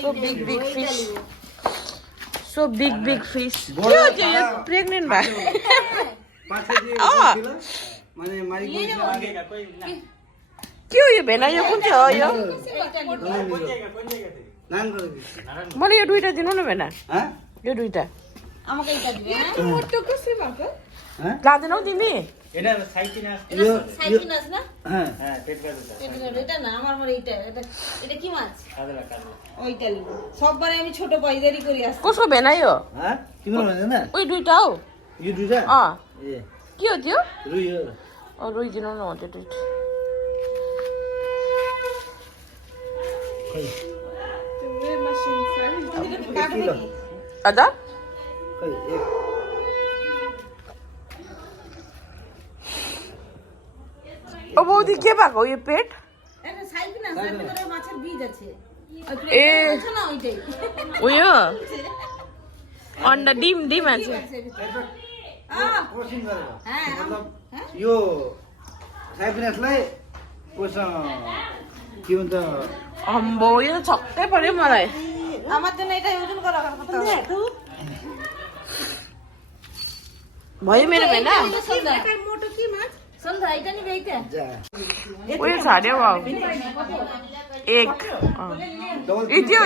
So big fish. So big fish. Cute, you're pregnant ba? Oh. क्यों ये बेना यो कुन चाहिँ हो यो मलाई यो दुईटा दिनु न बेना यो दुईटा लाँदैनौ तिमी कसको भेना यो उयो दुईटा हौ के हो त्यो रुई दिनु न त्यो दुईटा ada ओ बौदी के भएको यो पेट ए उयो अन्डा डिम আছে यो साइप्रिनसलाई कोसा के भन्छ अम्बो यो त छक्कै पर्यो मलाई আমার জন্য এটা ওজন করা কথা भयो मेरो भेना এটা মোটো কি মাছ সন্ধ্যা এটা নিবে এইটা उयो छाड्यो एक इट्यो